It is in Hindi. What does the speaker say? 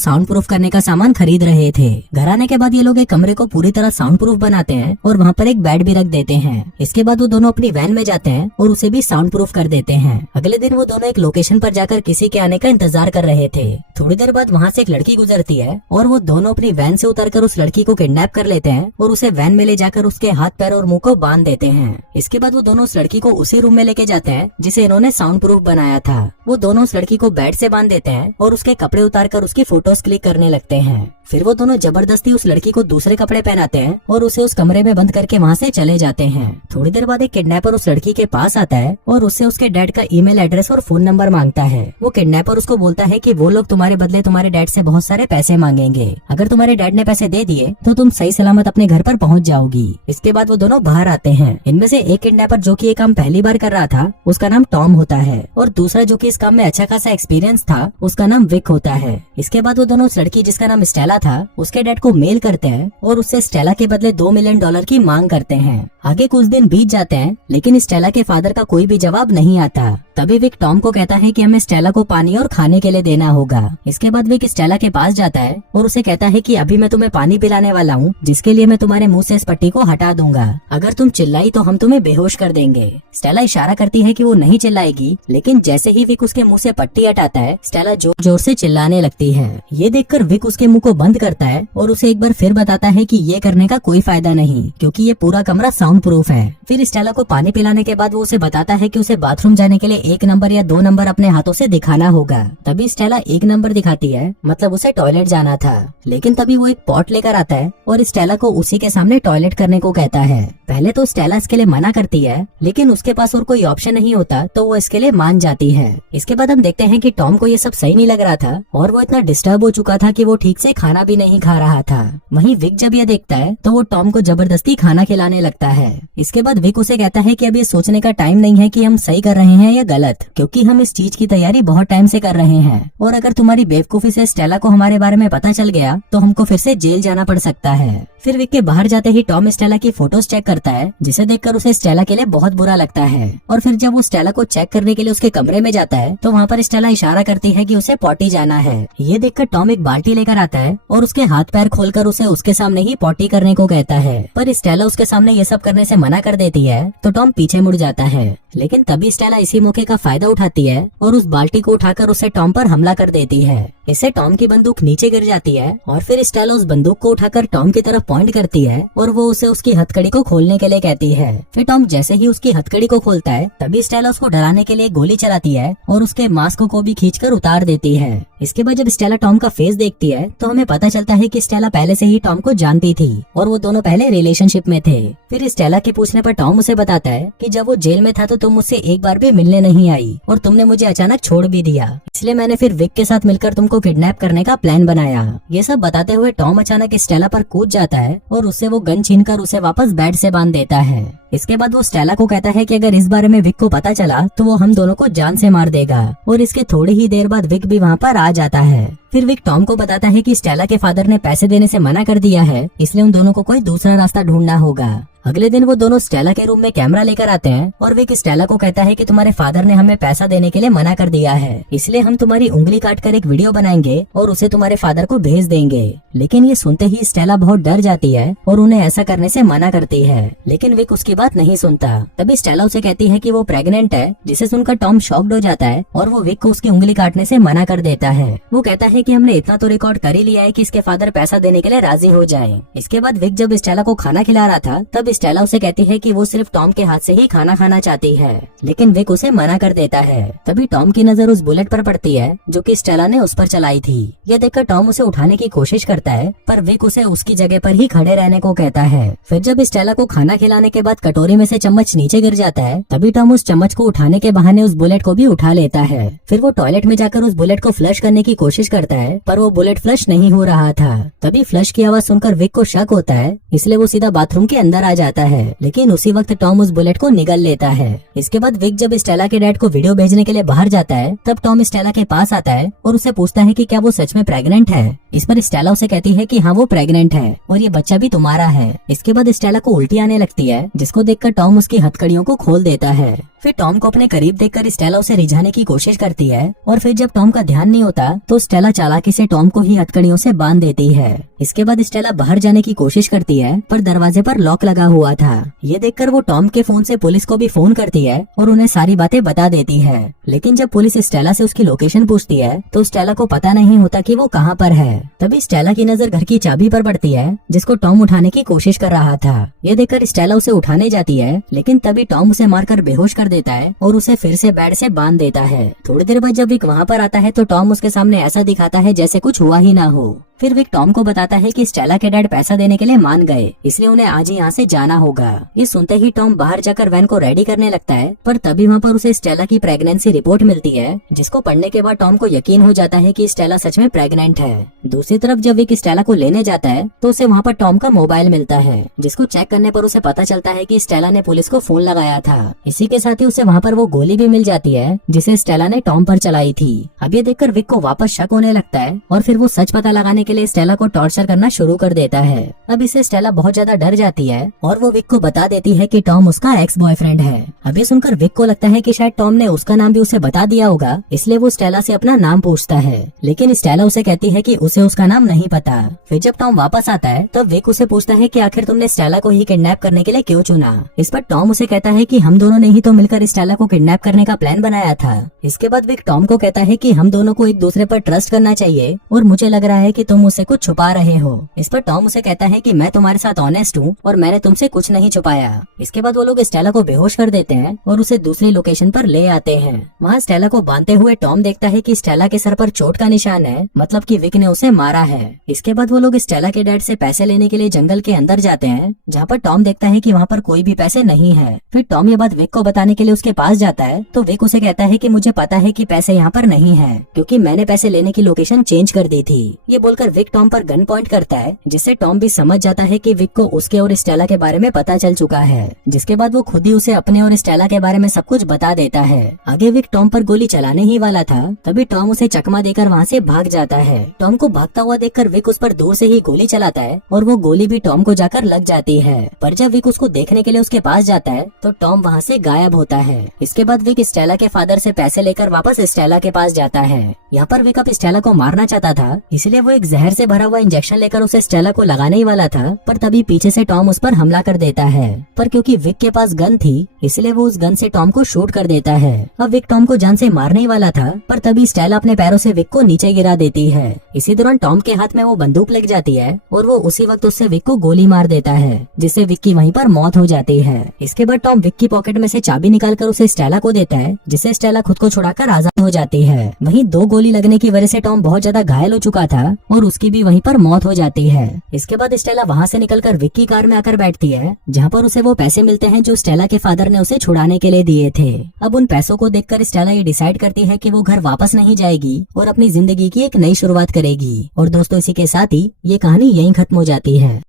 साउंड प्रूफ करने का सामान खरीद रहे थे। घर आने के बाद ये लोग एक कमरे को पूरी तरह साउंड प्रूफ बनाते हैं और वहाँ पर एक बेड भी रख देते हैं। इसके बाद वो दोनों अपनी वैन में जाते हैं और उसे भी साउंड प्रूफ कर देते हैं। अगले दिन वो दोनों एक लोकेशन पर जाकर किसी के आने का इंतजार कर रहे थे। थोड़ी देर बाद वहाँ से एक लड़की गुजरती है और वो दोनों अपनी वैन से उतरकर उस लड़की को किडनैप कर लेते हैं और उसे वैन में ले जाकर उसके हाथ पैर और मुंह को बांध देते हैं। इसके बाद वो दोनों उस लड़की को उसी रूम में लेके जाते हैं जिसे इन्होंने साउंड प्रूफ बनाया था। वो दोनों उस लड़की को बेड से बांध देते हैं और उसके कपड़े उतारकर उसकी फोटोज क्लिक करने लगते हैं। फिर वो दोनों जबरदस्ती उस लड़की को दूसरे कपड़े पहनाते हैं और उसे उस कमरे में बंद करके वहाँ से चले जाते हैं। थोड़ी देर बाद एक किडनैपर उस लड़की के पास आता है और उससे उसके डैड का ईमेल एड्रेस और फोन नंबर मांगता है। वो किडनैपर उसको बोलता है कि वो लोग तुम्हारे बदले तुम्हारे डैड से बहुत सारे पैसे मांगेंगे। अगर तुम्हारे डैड ने पैसे दे दिए तो तुम सही सलामत अपने घर पर पहुँच जाओगी। इसके बाद वो दोनों बाहर आते हैं। इनमें से एक किडनैपर जो कि ये काम पहली बार कर रहा था उसका नाम टॉम होता है और दूसरा जो कि इस काम में अच्छा खासा एक्सपीरियंस था उसका नाम विक होता है। इसके बाद वो दोनों उस लड़की जिसका नाम स्टेला था उसके डैड को मेल करते हैं और उससे स्टेला के बदले $2 मिलियन की मांग करते हैं। आगे कुछ दिन बीत जाते हैं लेकिन स्टेला के फादर का कोई भी जवाब नहीं आता। तभी विक टॉम को कहता है कि हमें स्टेला को पानी और खाने के लिए देना होगा। इसके बाद विक स्टेला के पास जाता है और उसे कहता है कि अभी मैं तुम्हें पानी पिलाने वाला हूँ जिसके लिए मैं तुम्हारे मुंह से इस पट्टी को हटा दूंगा। अगर तुम चिल्लाई तो हम तुम्हें बेहोश कर देंगे। स्टेला इशारा करती है कि वो नहीं चिल्लाएगी लेकिन जैसे ही विक उसके मुंह से पट्टी हटाता है स्टेला जोर जोर से चिल्लाने लगती है। ये देखकर विक उसके मुंह को बंद करता है और उसे एक बार फिर बताता है कि ये करने का कोई फायदा नहीं क्योंकि ये पूरा कमरा साउंड प्रूफ है। फिर स्टेला को पानी पिलाने के बाद वो उसे बताता है कि उसे बाथरूम जाने के लिए 1 नंबर या 2 नंबर अपने हाथों से दिखाना होगा। तभी स्टेला 1 नंबर दिखाती है, मतलब उसे टॉयलेट जाना था। लेकिन तभी वो एक पॉट लेकर आता है और स्टेला को उसी के सामने टॉयलेट करने को कहता है। पहले तो स्टेला इसके लिए मना करती है लेकिन उसके पास और कोई ऑप्शन नहीं होता तो वो इसके लिए मान जाती है। इसके बाद हम देखते हैं कि टॉम को ये सब सही नहीं लग रहा था और वो इतना डिस्टर्ब हो चुका था कि वो ठीक से खाना भी नहीं खा रहा था। वहीं विक जब ये देखता है तो वो टॉम को जबरदस्ती खाना खिलाने लगता है। इसके बाद विक उसे कहता है कि अब ये सोचने का टाइम नहीं है कि हम सही कर रहे हैं या गलत, क्योंकि हम इस चीज की तैयारी बहुत टाइम से कर रहे हैं और अगर तुम्हारी बेवकूफी से स्टेला को हमारे बारे में पता चल गया तो हमको फिर से जेल जाना पड़ सकता है। फिर विक के बाहर जाते ही टॉम स्टेला की फोटोज चेक करता है जिसे देखकर उसे स्टेला के लिए बहुत बुरा लगता है और फिर जब वो स्टेला को चेक करने के लिए उसके कमरे में जाता है तो वहाँ पर स्टेला इशारा करती है कि उसे पॉटी जाना है। ये देखकर टॉम एक बाल्टी लेकर आता है और उसके हाथ पैर खोलकर उसे उसके सामने ही पॉटी करने को कहता है, पर स्टेला उसके सामने ये सब करने से मना कर देती है तो टॉम पीछे मुड़ जाता है। लेकिन तभी स्टेला इसी मौके का फायदा उठाती है और उस बाल्टी को उठाकर उसे टॉम पर हमला कर देती है। इससे टॉम की बंदूक नीचे गिर जाती है और फिर स्टेला उस बंदूक को उठाकर टॉम की तरफ पॉइंट करती है और वो उसे उसकी हथकड़ी को खोलने के लिए कहती है। फिर टॉम जैसे ही उसकी हथकड़ी को खोलता है तभी स्टेला उसको डराने के लिए गोली चलाती है और उसके मास्क को भी खींचकर उतार देती है। इसके बाद जब स्टेला टॉम का फेस देखती है तो हमें पता चलता है कि स्टेला पहले से ही टॉम को जानती थी और वो दोनों पहले रिलेशनशिप में थे। फिर स्टेला के पूछने पर टॉम उसे बताता है कि जब वो जेल में था तो तुम मुझसे एक बार भी मिलने नहीं आई और तुमने मुझे अचानक छोड़ भी दिया, इसलिए मैंने फिर विक के साथ मिलकर तुमको किडनैप करने का प्लान बनाया। ये सब बताते हुए टॉम अचानक स्टेला पर कूद जाता है और उससे वो गन छीनकर उसे वापस बेड से बांध देता है। इसके बाद वो स्टेला को कहता है कि अगर इस बारे में विक को पता चला तो वो हम दोनों को जान से मार देगा और इसके थोड़ी ही देर बाद विक भी वहाँ पर आ जाता है। फिर विक टॉम को बताता है कि स्टेला के फादर ने पैसे देने से मना कर दिया है, इसलिए उन दोनों को कोई दूसरा रास्ता ढूंढना होगा। अगले दिन वो दोनों स्टेला के रूम में कैमरा लेकर आते हैं और विक स्टेला को कहता है कि तुम्हारे फादर ने हमें पैसा देने के लिए मना कर दिया है, इसलिए हम तुम्हारी उंगली काटकर एक वीडियो बनाएंगे और उसे तुम्हारे फादर को भेज देंगे। लेकिन ये सुनते ही स्टेला बहुत डर जाती है और उन्हें ऐसा करने से मना करती है, लेकिन विक उसकी बात नहीं सुनता। तभी स्टेला उसे कहती है कि वो प्रेग्नेंट है, जिसे सुनकर टॉम शॉक्ड हो जाता है और वो विक को उसकी उंगली काटने से मना कर देता है। वो कहता है कि हमने इतना तो रिकॉर्ड कर ही लिया है कि इसके फादर पैसा देने के लिए राजी हो जाएं। इसके बाद विक जब स्टेला को खाना खिला रहा था तब स्टेला उसे कहती है कि वो सिर्फ टॉम के हाथ से ही खाना खाना चाहती है, लेकिन विक उसे मना कर देता है। तभी टॉम की नजर उस बुलेट पर पड़ती है जो कि स्टेला ने उस पर चलाई थी। यह देखकर टॉम उसे उठाने की कोशिश करता है पर विक उसे उसकी जगह पर ही खड़े रहने को कहता है। फिर जब स्टेला को खाना खिलाने के बाद कटोरी में से चम्मच नीचे गिर जाता है तभी टॉम उस चम्मच को उठाने के बहाने उस बुलेट को भी उठा लेता है। फिर वो टॉयलेट में जाकर उस बुलेट को फ्लश करने की कोशिश करता है पर वो बुलेट फ्लश नहीं हो रहा था। तभी फ्लश की आवाज सुनकर विक को शक होता है, इसलिए वो सीधा बाथरूम के अंदर आ जाता है, लेकिन उसी वक्त टॉम उस बुलेट को निगल लेता है। इसके बाद विक जब स्टेला के डैड को वीडियो भेजने के लिए बाहर जाता है तब टॉम स्टेला के पास आता है और उससे पूछता है कि क्या वो सच में प्रेग्नेंट है। इस पर स्टेला उसे कहती है कि हाँ वो प्रेग्नेंट है और ये बच्चा भी तुम्हारा है। इसके बाद स्टेला को उल्टी आने लगती है, जिसको देखकर टॉम उसकी हथकड़ियों को खोल देता है। फिर टॉम को अपने करीब देखकर स्टेला उसे रिझाने की कोशिश करती है और फिर जब टॉम का ध्यान नहीं होता तो स्टेला चालाकी से टॉम को ही हथकड़ियों से बांध देती है। इसके बाद स्टेला बाहर जाने की कोशिश करती है पर दरवाजे पर लॉक लगा हुआ था। ये देखकर वो टॉम के फोन से पुलिस को भी फोन करती है और उन्हें सारी बातें बता देती है। लेकिन जब पुलिस स्टेला से उसकी लोकेशन पूछती है तो स्टेला को पता नहीं होता कि वो कहाँ पर है। तभी स्टेला की नजर घर की चाबी पर पड़ती है, जिसको टॉम उठाने की कोशिश कर रहा था। ये देखकर स्टेला उसे उठाने जाती है, लेकिन तभी टॉम उसे मारकर बेहोश कर देता है और उसे फिर से बेड से बांध देता है। थोड़ी देर बाद जब विक वहाँ पर आता है तो टॉम उसके सामने ऐसा दिखाता है जैसे कुछ हुआ ही ना हो। फिर विक टॉम को बताता है कि स्टेला के डैड पैसा देने के लिए मान गए, इसलिए उन्हें आज ही यहाँ से जाना होगा। ये सुनते ही टॉम बाहर जाकर वैन को रेडी करने लगता है, पर तभी वहाँ पर उसे स्टेला की प्रेगनेंसी रिपोर्ट मिलती है, जिसको पढ़ने के बाद टॉम को यकीन हो जाता है कि स्टेला सच में प्रेग्नेंट है। दूसरी तरफ जब विक स्टेला को लेने जाता है तो उसे वहाँ पर टॉम का मोबाइल मिलता है, जिसको चेक करने पर उसे पता चलता है कि स्टेला ने पुलिस को फोन लगाया था। इसी के साथ ही उसे वहाँ पर वो गोली भी मिल जाती है जिसे स्टेला ने टॉम पर चलाई थी। अब ये देखकर विक को वापस शक होने लगता है और फिर वो सच पता लगाने के लिए स्टेला को टॉर्चर करना शुरू कर देता है। अब इसे स्टेला बहुत ज्यादा डर जाती है और वो विक को बता देती है कि टॉम उसका एक्स बॉयफ्रेंड है। अब ये सुनकर विक को लगता है कि शायद टॉम ने उसका नाम भी उसे बता दिया होगा, इसलिए वो स्टेला से अपना नाम पूछता है। लेकिन स्टेला उसे कहती है कि उसे उसका नाम नहीं पता। फिर जब टॉम वापस आता है तब विक उसे पूछता है कि आखिर तुमने स्टेला को ही किडनैप करने के लिए क्यों चुना। इस पर टॉम उसे कहता है कि हम दोनों ने ही तो मिलकर स्टेला को किडनैप करने का प्लान बनाया था। इसके बाद विक टॉम को कहता है कि हम दोनों को एक दूसरे पर ट्रस्ट करना चाहिए और मुझे लग रहा है कि तुम मुझसे कुछ छुपा रहे हो। इस पर टॉम उसे कहता है कि मैं तुम्हारे साथ ऑनेस्ट हूँ और मैंने तुमसे कुछ नहीं छुपाया। इसके बाद वो लोग स्टेला को बेहोश कर देते हैं और उसे दूसरी लोकेशन पर ले आते हैं। वहाँ स्टेला को बांधते हुए टॉम देखता है कि स्टेला के सर पर चोट का निशान है, मतलब कि विक ने उसे मारा है। इसके बाद वो लोग स्टेला के डैड से पैसे लेने के लिए जंगल के अंदर जाते हैं, जहाँ पर टॉम देखता है कि वहाँ पर कोई भी पैसे नहीं है। फिर टॉम ये बात विक को बताने के लिए उसके पास जाता है तो विक उसे कहता है कि मुझे पता है कि पैसे यहाँ पर नहीं है, क्योंकि मैंने पैसे लेने की लोकेशन चेंज कर दी थी। ये बोलकर विक टॉम पर गन पॉइंट करता है, जिससे टॉम भी समझ जाता है कि विक को उसके और स्टेला के बारे में पता चल चुका है। जिसके बाद वो खुद ही उसे अपने और स्टेला के बारे में सब कुछ बता देता है। आगे विक टॉम पर गोली चलाने ही वाला था, तभी टॉम उसे चकमा देकर वहाँ से भाग जाता है। टॉम को भागता हुआ देखकर विक उस पर दूर से ही गोली चलाता है और वो गोली भी टॉम को जाकर लग जाती है। पर जब विक उसको देखने के लिए उसके पास जाता है तो टॉम वहाँ से गायब होता है। इसके बाद विक स्टेला के फादर से पैसे लेकर वापस स्टेला के पास जाता है। यहाँ पर विक अब स्टेला को मारना चाहता था, इसलिए वो एक जहर से भरा हुआ इंजेक्शन लेकर उसे स्टेला को लगाने ही वाला था, पर तभी पीछे से टॉम उस पर हमला कर देता है। पर क्योंकि विक के पास गन थी, इसलिए वो उस गन से टॉम को शूट कर देता है। अब विक टॉम को जान से मारने ही वाला था, पर तभी स्टेला अपने पैरों से विक को नीचे गिरा देती है। इसी दौरान टॉम के हाथ में वो बंदूक लग जाती है और वो उसी वक्त उससे विक को गोली मार देता है, जिससे विक की वहीं पर मौत हो जाती है। इसके बाद टॉम विक की पॉकेट में से चाबी निकालकर उसे स्टेला को देता है, जिससे स्टेला खुद को छुड़ाकर आजाद हो जाती है। वहीं 2 गोली लगने की वजह से टॉम बहुत ज्यादा घायल हो चुका था और उसकी भी वहीं पर मौत हो जाती है। इसके बाद स्टेला वहाँ से निकलकर विक की कार में आकर बैठती है, जहाँ पर उसे वो पैसे मिलते हैं जो स्टेला के फादर ने उसे छुड़ाने के लिए दिए थे। अब उन पैसों को देखकर स्टेला ये डिसाइड करती है कि वो घर वापस नहीं जाएगी और अपनी जिंदगी की एक नई शुरुआत करेगी। और दोस्तों, इसी के साथ ही ये कहानी यहीं खत्म हो जाती है।